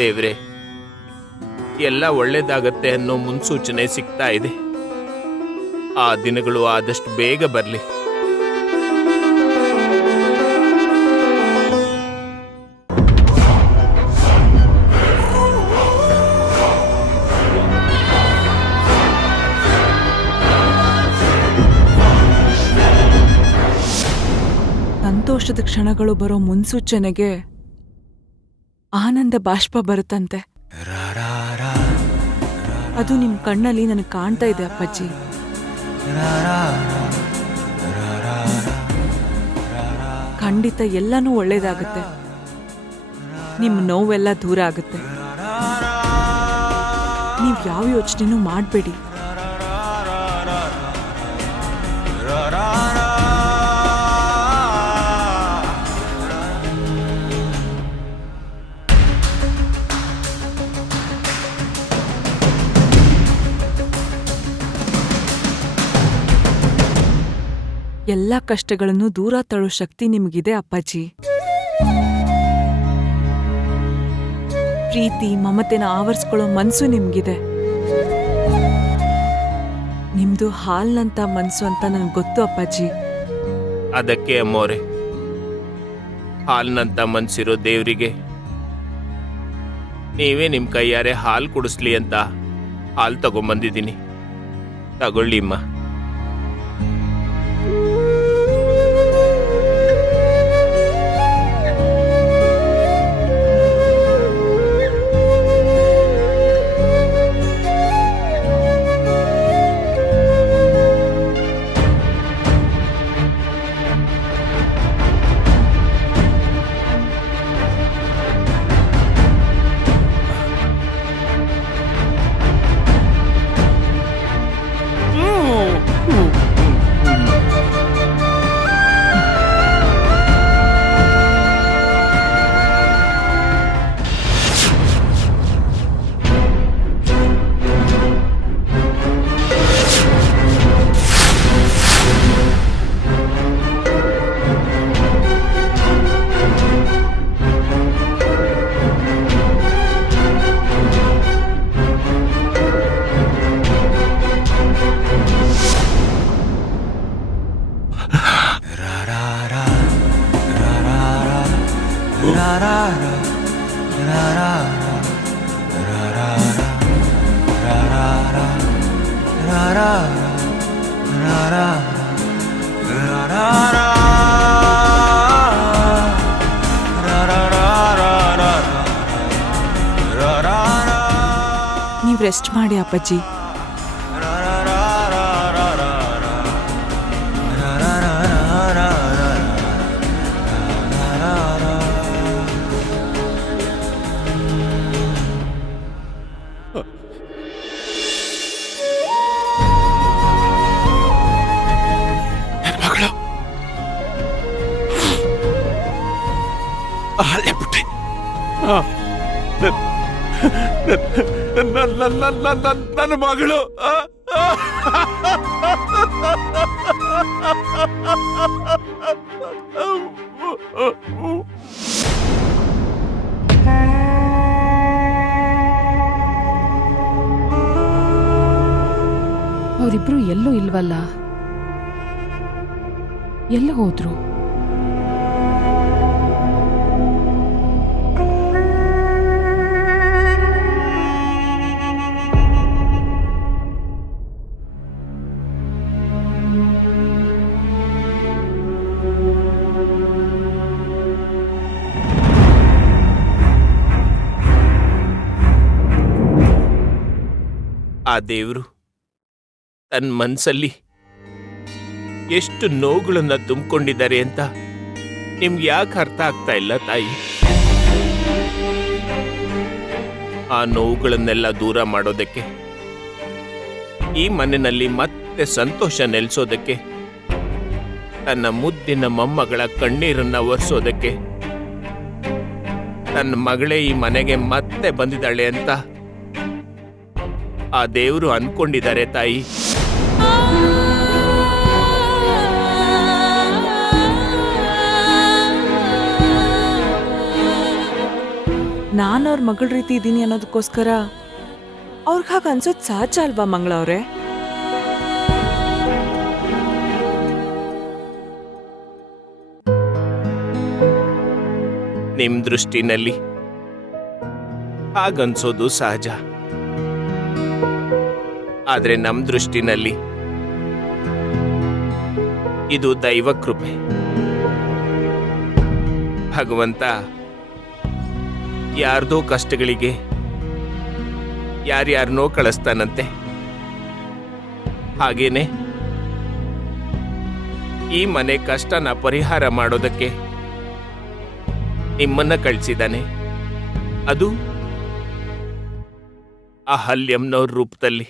ದೇವ್ರೆ, ಎಲ್ಲ ಒಳ್ಳೇದಾಗತ್ತೆ ಅನ್ನೋ ಮುನ್ಸೂಚನೆ ಸಿಗ್ತಾ ಇದೆ. ಆ ದಿನಗಳು ಆದಷ್ಟು ಬೇಗ ಬರಲಿ. ಸಂತೋಷದ ಕ್ಷಣಗಳು ಬರೋ ಮುನ್ಸೂಚನೆಗೆ ಆನಂದ ಬಾಷ್ಪ ಬರುತ್ತಂತೆ. ಅದು ನಿಮ್ ಕಣ್ಣಲ್ಲಿ ನನಗೆ ಕಾಣ್ತಾ ಇದೆ ಅಪ್ಪಾಜಿ. ಖಂಡಿತ ಎಲ್ಲನೂ ಒಳ್ಳೇದಾಗುತ್ತೆ. ನಿಮ್ ನೋವೆಲ್ಲ ದೂರ ಆಗುತ್ತೆ. ನೀವ್ ಯಾವ ಯೋಚನೆನೂ ಮಾಡಬೇಡಿ. ಎಲ್ಲ ಕಷ್ಟಗಳನ್ನು ದೂರ ತಳ್ಳೋ ಶಕ್ತಿ ನಿಮಗಿದೆ ಅಪ್ಪಾಜಿ. ಪ್ರೀತಿ ಮಮತೆನ ಆವರಿಸ್ಕೊಳ್ಳೋ ಮನ್ಸು ನಿಮ್ಗಿದೆ. ನಿಮ್ದು ಹಾಲ್ನಂತ ಮನ್ಸು ಅಂತ ನನ್ಗೆ ಗೊತ್ತು ಅಪ್ಪಾಜಿ. ಅದಕ್ಕೆ ಅಮ್ಮೋರೆ, ಹಾಲ್ನಂತ ಮನ್ಸಿರೋ ದೇವ್ರಿಗೆ ನೀವೇ ನಿಮ್ ಕೈಯಾರೆ ಹಾಲು ಕುಡಿಸ್ಲಿ ಅಂತ ಹಾಲು ತಗೊಂಬಂದಿದ್ದೀನಿ. ತಗೊಳ್ಳಿ ಅಮ್ಮ. ನೀವ್ ರೆಸ್ಟ್ ಮಾಡಿ ಅಪ್ಪಾಜಿ. ಅಲ್ಲೇ ಬಿಟ್ರಿ. ನನ್ನ ಮಗಳು ಅವರಿಬ್ರು ಎಲ್ಲೂ ಇಲ್ವಲ್ಲ, ಎಲ್ಲ ಹೋದ್ರು? ಆ ದೇವರು ತನ್ನ ಮನಸ್ಸಲ್ಲಿ ಎಷ್ಟು ನೋವುಗಳನ್ನ ತುಂಬಿಕೊಂಡಿದ್ದಾರೆ ಅಂತ ನಿಮ್ಗೆ ಯಾಕೆ ಅರ್ಥ ಆಗ್ತಾ ಇಲ್ಲ ತಾಯಿ? ಆ ನೋವುಗಳನ್ನೆಲ್ಲ ದೂರ ಮಾಡೋದಕ್ಕೆ, ಈ ಮನೆಯಲ್ಲಿ ಮತ್ತೆ ಸಂತೋಷ ನೆಲೆಸೋದಕ್ಕೆ ತನ್ನ ಮುದ್ದಿನ ಮೊಮ್ಮಗಳ ಕಣ್ಣೀರನ್ನ ಒರೆಸೋದಕ್ಕೆ ತನ್ನ ಮಗಳೇ ಈ ಮನೆಗೆ ಮತ್ತೆ ಬಂದಿದ್ದಾಳೆ ಅಂತ ಆ ದೇವರು ಅನ್ಕೊಂಡಿದ್ದಾರೆ ತಾಯಿ. ನಾನು ಅವ್ರ ಮಗಳ ರೀತಿ ಇದ್ದೀನಿ ಅನ್ನೋದಕ್ಕೋಸ್ಕರ ಅವ್ರಿಗೆ ಹಾಗೆ ಅನ್ಸೋದ್ ಸಹಜ ಅಲ್ವಾ ಮಂಗಳವ್ರೆ? ನಿಮ್ ದೃಷ್ಟಿನಲ್ಲಿ ಹಾಗನ್ಸೋದು ಸಹಜ, ಆದ್ರೆ ನಮ್ ದೃಷ್ಟಿನಲ್ಲಿ ಇದು ದೈವ ಕೃಪೆ. ಭಗವಂತ ಯಾರ್ದೋ ಕಷ್ಟಗಳಿಗೆ ಯಾರ್ಯಾರನೋ ಕಳಿಸ್ತಾನಂತೆ. ಹಾಗೇನೆ ಈ ಮನೆ ಕಷ್ಟನ ಪರಿಹಾರ ಮಾಡೋದಕ್ಕೆ ನಿಮ್ಮನ್ನ ಕಳಿಸಿದ್ದಾನೆ. ಅದು ಅಹಲ್ಯಂನವ್ರ ರೂಪದಲ್ಲಿ.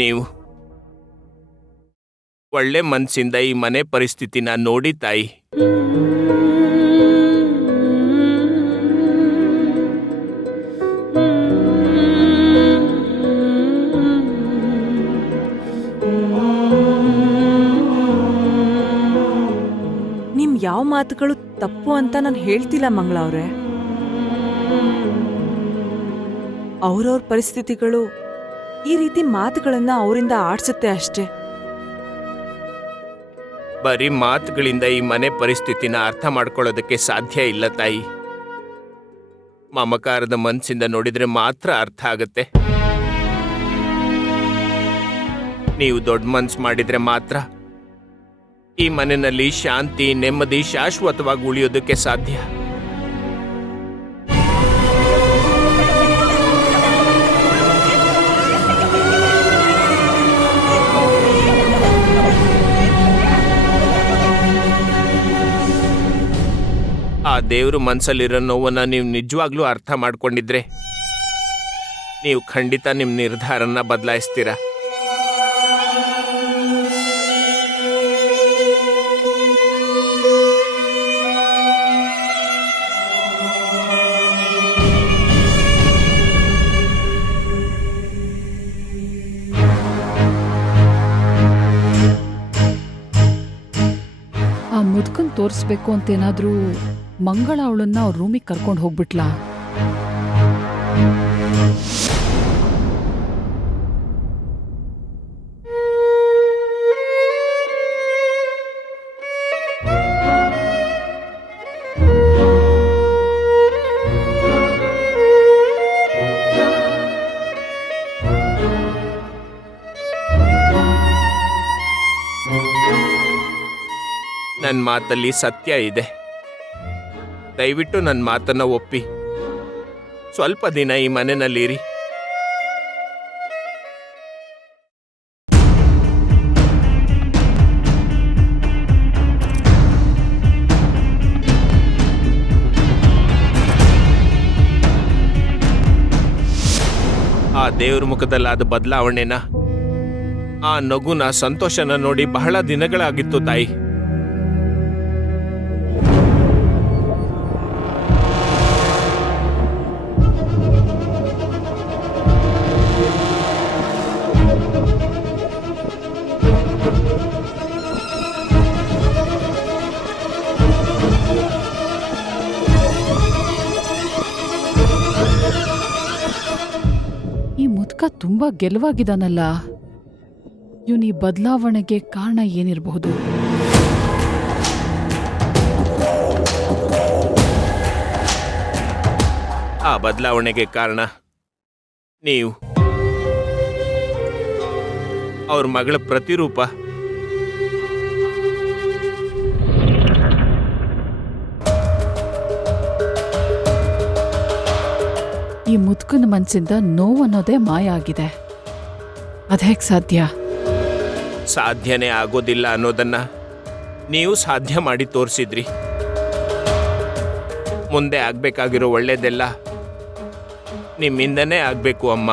ನೀವು ಒಳ್ಳೆ ಮನ್ಸಿಂದ ಈ ಮನೆ ಪರಿಸ್ಥಿತಿನ ನೋಡಿ ತಾಯಿ. ನಿಮ್ ಯಾವ ಮಾತುಗಳು ತಪ್ಪು ಅಂತ ನಾನು ಹೇಳ್ತಿಲ್ಲ ಮಂಗಳವ್ರೆ. ಅವ್ರವ್ರ ಪರಿಸ್ಥಿತಿಗಳು ಈ ರೀತಿ ಮಾತುಗಳನ್ನ ಅವರಿಂದ ಆಡ್ಸುತ್ತೆ ಅಷ್ಟೇ. ಬರೀ ಮಾತುಗಳಿಂದ ಈ ಮನೆ ಪರಿಸ್ಥಿತಿನ ಅರ್ಥ ಮಾಡ್ಕೊಳ್ಳೋದಕ್ಕೆ ಸಾಧ್ಯ ಇಲ್ಲ ತಾಯಿ. ಮಮಕಾರದ ಮನಸ್ಸಿಂದ ನೋಡಿದ್ರೆ ಮಾತ್ರ ಅರ್ಥ ಆಗುತ್ತೆ. ನೀವು ದೊಡ್ಡ ಮನ್ಸು ಮಾಡಿದ್ರೆ ಮಾತ್ರ ಈ ಮನೆಯಲ್ಲಿ ಶಾಂತಿ ನೆಮ್ಮದಿ ಶಾಶ್ವತವಾಗಿ ಉಳಿಯೋದಕ್ಕೆ ಸಾಧ್ಯ. ಆ ದೇವ್ರ ಮನ್ಸಲ್ಲಿರೋ ನೋವನ್ನ ನೀವು ನಿಜವಾಗ್ಲೂ ಅರ್ಥ ಮಾಡ್ಕೊಂಡಿದ್ರೆ ನೀವು ಖಂಡಿತ ನಿಮ್ಮ ನಿರ್ಧಾರನ ಬದಲಾಯಿಸ್ತೀರಾ. ಆ ಮುದ್ಕನ್ ತೋರಿಸ್ಬೇಕು ಅಂತೇನಾದ್ರೂ ಮಂಗಳ ಅವಳನ್ನ ಅವ್ರ ರೂಮಿಗೆ ಕರ್ಕೊಂಡು ಹೋಗ್ಬಿಟ್ಲಾ? ನನ್ನ ಮಾತಲ್ಲಿ ಸತ್ಯ ಇದೆ. ದಯವಿಟ್ಟು ನನ್ನ ಮಾತನ್ನ ಒಪ್ಪಿ ಸ್ವಲ್ಪ ದಿನ ಈ ಮನೆಯಲ್ಲಿರಿ. ಆ ದೇವ್ರ ಮುಖದಲ್ಲಾದ ಬದಲಾವಣೆನ, ಆ ನಗುನ, ಸಂತೋಷನ ನೋಡಿ ಬಹಳ ದಿನಗಳಾಗಿತ್ತು ತಾಯಿ. ಈ ಮುದ್ಕ ತುಂಬಾ ಗೆಲುವಾಗಿದಾನಲ್ಲ, ಇವನ್ ಈ ಬದಲಾವಣೆಗೆ ಕಾರಣ ಏನಿರಬಹುದು? ಆ ಬದಲಾವಣೆಗೆ ಕಾರಣ ನೀವು, ಅವ್ರ ಮಗಳ ಪ್ರತಿರೂಪ. ಈ ಮುದ್ಕನ ಮನ್ಸಿಂದ ನೋವನ್ನೋದೇ ಮಾಯ ಆಗಿದೆ. ಅದ್ಹೇಗ್ ಸಾಧ್ಯ? ಸಾಧ್ಯನೇ ಆಗೋದಿಲ್ಲ ಅನ್ನೋದನ್ನ ನೀವು ಸಾಧ್ಯ ಮಾಡಿ ತೋರಿಸಿದ್ರಿ. ಮುಂದೆ ಆಗ್ಬೇಕಾಗಿರೋ ಒಳ್ಳೇದೆಲ್ಲ ನಿಮ್ಮಿಂದನೇ ಆಗ್ಬೇಕು ಅಮ್ಮ.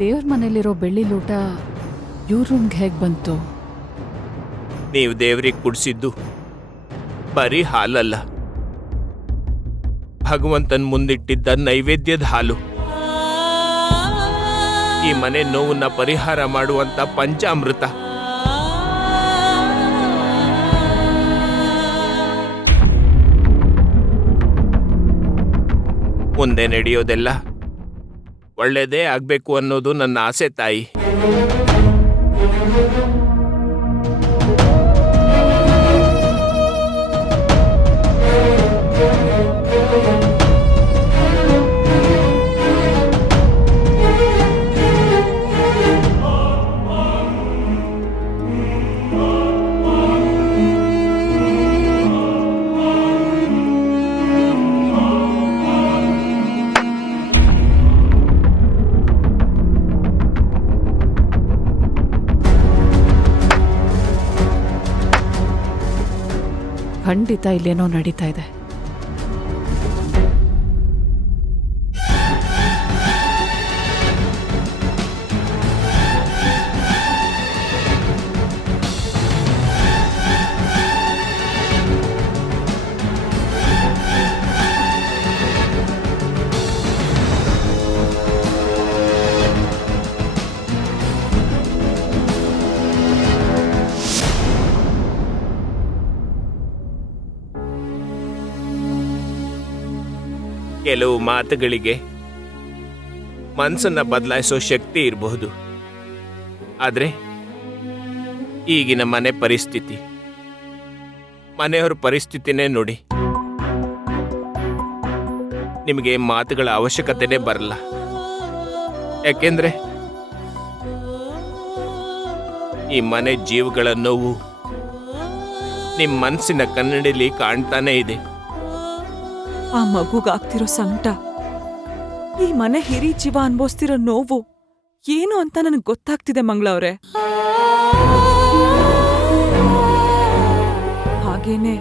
ದೇವ್ರ ಮನೇಲಿರೋ ಬೆಳ್ಳಿ ಲೋಟ ಇವ್ರ ರೂಮ್ಗೆ ಹೇಗೆ ಬಂತು? ನೀವು ದೇವ್ರಿಗೆ ಕುಡಿಸಿದ್ದು ಬರೀ ಹಾಲಲ್ಲ, ಭಗವಂತನ್ ಮುಂದಿಟ್ಟಿದ್ದ ನೈವೇದ್ಯದ ಹಾಲು. ಈ ಮನೆ ನೋವನ್ನ ಪರಿಹಾರ ಮಾಡುವಂತ ಪಂಚಾಮೃತ. ಮುಂದೆ ನಡೆಯೋದೆಲ್ಲ ಒಳ್ಳೆಯದೇ ಆಗ್ಬೇಕು ಅನ್ನೋದು ನನ್ನ ಆಸೆ ತಾಯಿ. ಖಂಡಿತ ಇಲ್ಲೇನೋ ನಡೀತಾ ಇದೆ. ಕೆಲವು ಮಾತುಗಳಿಗೆ ಮನಸ್ಸನ್ನ ಬದಲಾಯಿಸೋ ಶಕ್ತಿ ಇರಬಹುದು, ಆದ್ರೆ ಈಗಿನ ಮನೆ ಪರಿಸ್ಥಿತಿ, ಮನೆಯವರ ಪರಿಸ್ಥಿತಿನೇ ನೋಡಿ. ನಿಮಗೆ ಮಾತುಗಳ ಅವಶ್ಯಕತೆನೇ ಬರಲ್ಲ. ಯಾಕೆಂದ್ರೆ ಈ ಮನೆ ಜೀವಗಳ ನೋವು ನಿಮ್ಮ ಮನಸ್ಸಿನ ಕನ್ನಡಿಲಿ ಕಾಣ್ತಾನೇ ಇದೆ. ಆ ಮಗುಗಾಗ್ತಿರೋ ಸಂಕಟ, ಈ ಮನೆ ಹಿರಿ ಜೀವ ಅನ್ಭವಿಸ್ತಿರೋ ನೋವು ಏನು ಅಂತ ನನಗೆ ಗೊತ್ತಾಗ್ತಿದೆ ಮಂಗಳವ್ರೆ. ಹಾಗೇನೆ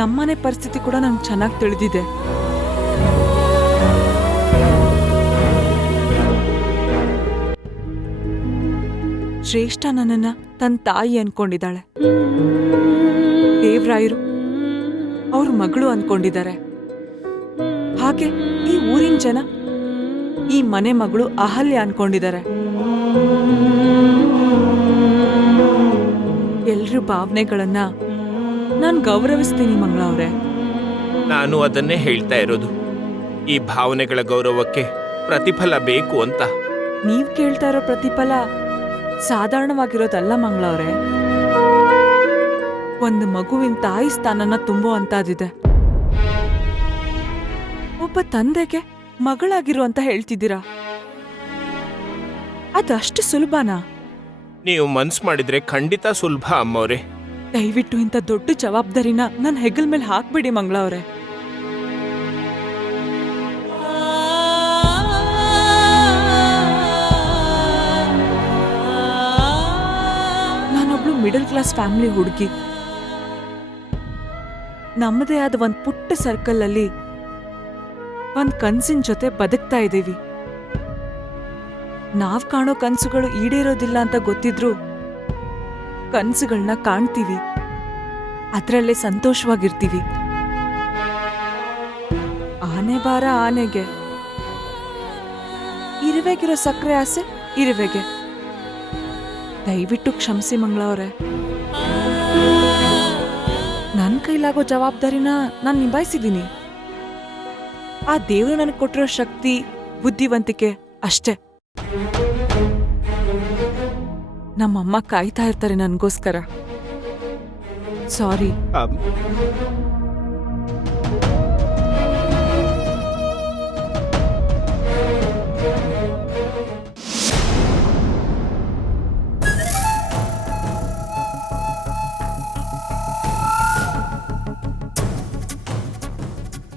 ನಮ್ಮನೆ ಪರಿಸ್ಥಿತಿ ಕೂಡ ನಂಗೆ ಚೆನ್ನಾಗಿ ತಿಳಿದಿದೆ. ಶ್ರೇಷ್ಠ ನನ್ನನ್ನ ತನ್ನ ತಾಯಿ ಅನ್ಕೊಂಡಿದ್ದಾಳೆ, ದೇವ್ರಾಯರು ಅವ್ರ ಮಗಳು ಅನ್ಕೊಂಡಿದ್ದಾರೆ. ಹಾಗೆ ಈ ಊರಿನ ಜನ ಈ ಮನೆ ಮಗಳು ಅಹಲ್ಯ ಅನ್ಕೊಂಡಿದ್ದಾರೆ. ಎಲ್ರ ಭಾವನೆಗಳನ್ನ ನಾನ್ ಗೌರವಿಸ್ತೀನಿ ಮಂಗಳವ್ರೆ. ನಾನು ಅದನ್ನೇ ಹೇಳ್ತಾ ಇರೋದು, ಈ ಭಾವನೆಗಳ ಗೌರವಕ್ಕೆ ಪ್ರತಿಫಲ ಬೇಕು ಅಂತ. ನೀವ್ ಕೇಳ್ತಾ ಇರೋ ಪ್ರತಿಫಲ ಸಾಧಾರಣವಾಗಿರೋದಲ್ಲ ಮಂಗಳವ್ರೆ. ಒಂದು ಮಗುವಿನ ತಾಯಿ ಸ್ಥಾನನ ತುಂಬೋ ಅಂತಾದಿದೆ. ಒಬ್ಬ ತಂದೆಗೆ ಮಗಳಾಗಿರು ಅಂತ ಹೇಳ್ತಿದ್ದೀರಾ, ಅದಷ್ಟು ಸುಲಭನಾ? ನೀವು ಮನ್ಸು ಮಾಡಿದ್ರೆ ಖಂಡಿತ ಸುಲಭ ಅಮ್ಮವ್ರೆ. ದಯವಿಟ್ಟು ಇಂಥ ದೊಡ್ಡ ಜವಾಬ್ದಾರಿನ ನನ್ನ ಹೆಗಲ್ ಮೇಲೆ ಹಾಕ್ಬಿಡಿ ಮಂಗಳವ್ರೆ. ನಾನೊಬ್ಳು ಮಿಡಲ್ ಕ್ಲಾಸ್ ಫ್ಯಾಮಿಲಿ ಹುಡುಗಿ. ನಮ್ಮದೇ ಆದ ಒಂದ್ ಪುಟ್ಟ ಸರ್ಕಲ್ ಅಲ್ಲಿ ಒಂದ್ ಕನ್ಸಿನ ಜೊತೆ ಬದುಕ್ತಾ ಇದ್ದೀವಿ. ನಾವ್ ಕಾಣೋ ಕನ್ಸುಗಳು ಈಡೇರೋದಿಲ್ಲ ಅಂತ ಗೊತ್ತಿದ್ರು ಕನ್ಸುಗಳನ್ನ ಕಾಣ್ತೀವಿ, ಅದ್ರಲ್ಲೇ ಸಂತೋಷವಾಗಿರ್ತೀವಿ. ಆನೆ ಬಾರ ಆನೆಗೆ, ಇರುವೆಗಿರೋ ಸಕ್ಕರೆ ಆಸೆ ಇರುವೆಗೆ. ದಯವಿಟ್ಟು ಕ್ಷಮಿಸಿ ಮಂಗಳವ್ರೆ. ನನ್ ಕೈಲಾಗೋ ಜವಾಬ್ದಾರಿನ ನಾನ್ ನಿಭಾಯಿಸಿದ್ದೀನಿ. ಆ ದೇವ್ರು ನನಗೆ ಕೊಟ್ಟಿರೋ ಶಕ್ತಿ, ಬುದ್ಧಿವಂತಿಕೆ ಅಷ್ಟೇ. ನಮ್ಮಮ್ಮ ಕಾಯ್ತಾ ಇರ್ತಾರೆ ನನ್ಗೋಸ್ಕರ. ಸಾರಿ.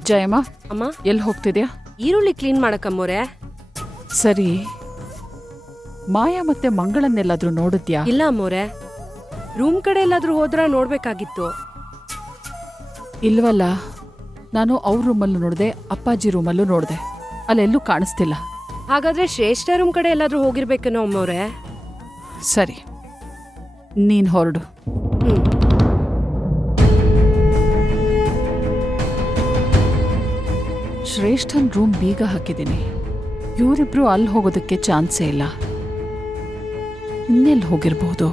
ಜಯಮ್ಮ, ಅಮ್ಮ, ಎಲ್ಲಿ ಹೋಗ್ತಿದ್ಯಾ? ಈರುಳ್ಳಿ ಕ್ಲೀನ್ ಮಾಡಕ್ಕಮ್ಮೋರೆ. ಸರಿ, ಮಾಯಾ ಮತ್ತೆ ಮಂಗಳನ್ನೆಲ್ಲಾದ್ರೂ ನೋಡಿದ್ಯಾ? ಇಲ್ಲ ಅಮ್ಮೋರೆ, ರೂಮ್ ಕಡೆ ಎಲ್ಲಾದ್ರೂ ಹೋದ್ರ ನೋಡ್ಬೇಕಾಗಿತ್ತು. ಇಲ್ವಲ್ಲ, ನಾನು ಅವ್ರ ರೂಮಲ್ಲೂ ನೋಡಿದೆ, ಅಪ್ಪಾಜಿ ರೂಮಲ್ಲೂ ನೋಡಿದೆ, ಅಲ್ಲೆಲ್ಲೂ ಕಾಣಿಸ್ತಿಲ್ಲ. ಹಾಗಾದ್ರೆ ಶ್ರೇಷ್ಠ ರೂಮ್ ಕಡೆ ಎಲ್ಲಾದ್ರೂ ಹೋಗಿರ್ಬೇಕೇನೋ ಅಮ್ಮೋರೆ. ಸರಿ, ನೀನ್ ಹೊರಡು. ಹ್ಮ್. ಶ್ರೇಷ್ಠನ್ ರೂಮ್ ಬೀಗ ಹಾಕಿದ್ದೀನಿ. ಇವರಿಬ್ರು ಅಲ್ಲಿ ಹೋಗೋದಕ್ಕೆ ಚಾನ್ಸೇ ಇಲ್ಲ. ಇನ್ನೆಲ್ಲಿ ಹೋಗಿರ್ಬಹುದು?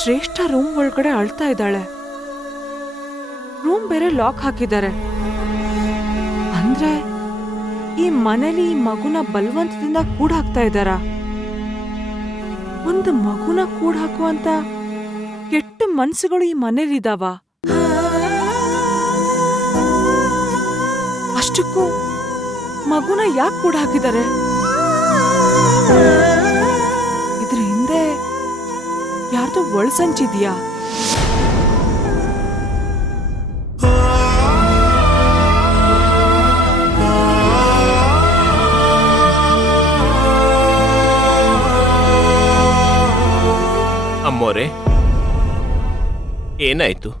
ಶ್ರೇಷ್ಠ ರೂಮ್ ಒಳಗಡೆ ಅಳ್ತಾ ಇದ್ದಾಳೆ. ರೂಮ್ ಬೇರೆ ಲಾಕ್ ಹಾಕಿದ್ದಾರೆ. ಅಂದ್ರೆ ಈ ಮನೇಲಿ ಈ ಮಗುನ ಬಲವಂತದಿಂದ ಕೂಡ ಹಾಕ್ತಾ ಇದ್ದಾರ. ಒಂದು ಮಗುನ ಕೂಡ ಹಾಕುವಂತ ಕೆಟ್ಟ ಮನ್ಸುಗಳು ಈ ಮನೇಲಿದಾವ. ಅಷ್ಟಕ್ಕೂ ಮಗುನ ಯಾಕೆ ಕೂಡ ಹಾಕಿದ್ದಾರೆ? ಇದ್ರ ಹಿಂದೆ ಯಾರ್ದೋ ಒಳಸಂಚಿದ್ಯಾ? ಅಮ್ಮೋರೆ, ಏನಾಯ್ತು?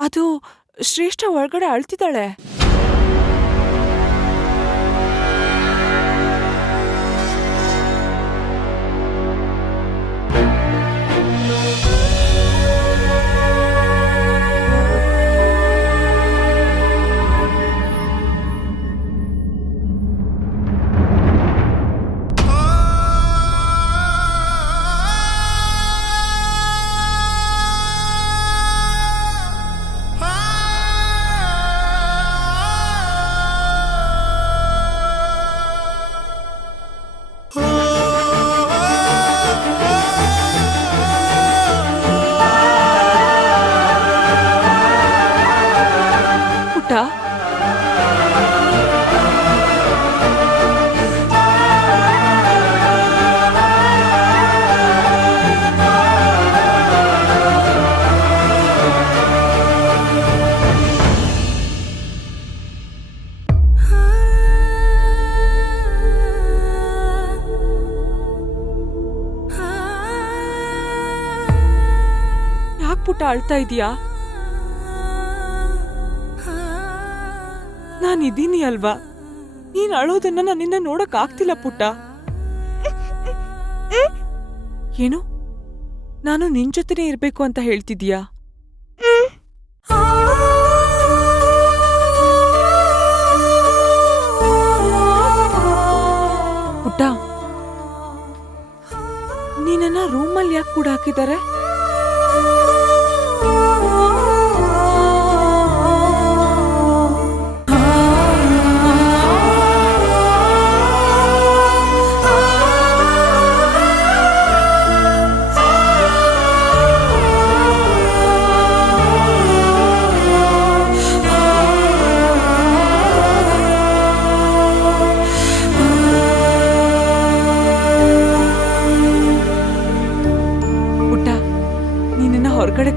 ಅದು ಶ್ರೇಷ್ಠ ಒಳಗಡೆ ಅಳ್ತಿದ್ದಾಳೆ. ಪುಟ್ಟ ಅಳ್ತಾ ಇದೀಯಾ? ನಾನಿದ್ದೀನಿ ಅಲ್ವಾ? ನೀನ್ ಅಳೋದನ್ನ ನನ್ನಿಂದ ನೋಡಕ್ ಆಗ್ತಿಲ್ಲ ಪುಟ್ಟ. ಏನು, ನಾನು ನಿನ್ ಜೊತೆನೇ ಇರ್ಬೇಕು ಅಂತ ಹೇಳ್ತಿದೀಯಾ? ಪುಟ್ಟ, ನೀನನ್ನ ರೂಮಲ್ಲಿ ಯಾಕೆ ಕೂಡ ಹಾಕಿದ್ದಾರೆ?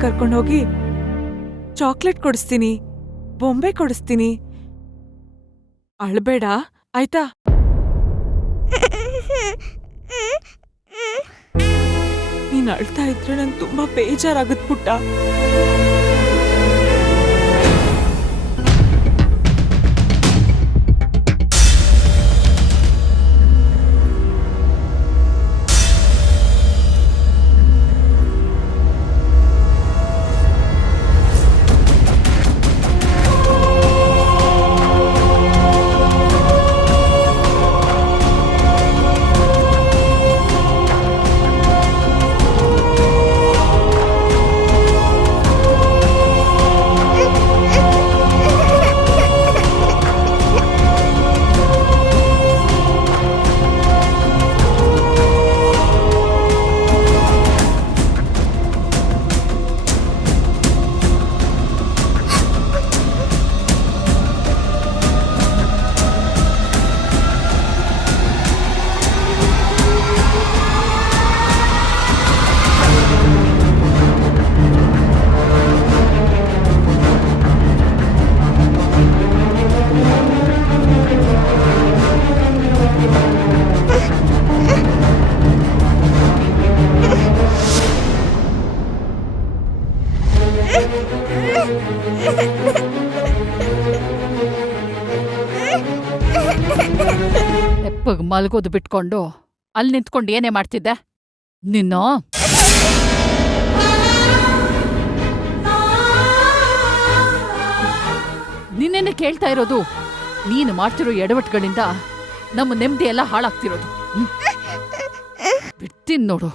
ಕರ್ಕೊಂಡೋಗಿ ಚಾಕ್ಲೇಟ್ ಕೊಡಿಸ್ತೀನಿ, ಬೊಂಬೆ ಕೊಡಿಸ್ತೀನಿ. ಅಳ್ಬೇಡ ಆಯ್ತಾ? ನೀನ್ ಅಳ್ತಾ ಇದ್ರೆ ನಂಗೆ ತುಂಬಾ ಬೇಜಾರಾಗತ್ ಪುಟ್ಟ. ಎಪ್ಪಗ್ ಮಲ್ಗೋದು ಬಿಟ್ಕೊಂಡು ಅಲ್ಲಿ ನಿಂತ್ಕೊಂಡು ಏನೇ ಮಾಡ್ತಿದ್ದೆ ನಿನ್ನ? ನಿನ್ನೇನೆ ಕೇಳ್ತಾ ಇರೋದು. ನೀನು ಮಾಡ್ತಿರೋ ಎಡವಟ್ಗಳಿಂದ ನಮ್ಮ ನೆಮ್ಮದಿ ಎಲ್ಲ ಹಾಳಾಗ್ತಿರೋದು. ಬಿಡ್ತೀನಿ ನೋಡು.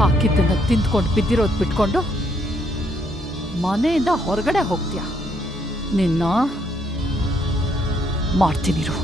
ಹಾಕಿದ್ದನ್ನ ತಿಂದ್ಕೊಂಡು ಬಿದ್ದಿರೋದು ಬಿಟ್ಕೊಂಡು ಮನೆಯಿಂದ ಹೊರಗಡೆ ಹೋಗ್ತೀಯ. ನಿನ್ನ ಮಾಡ್ತೀನಿರು.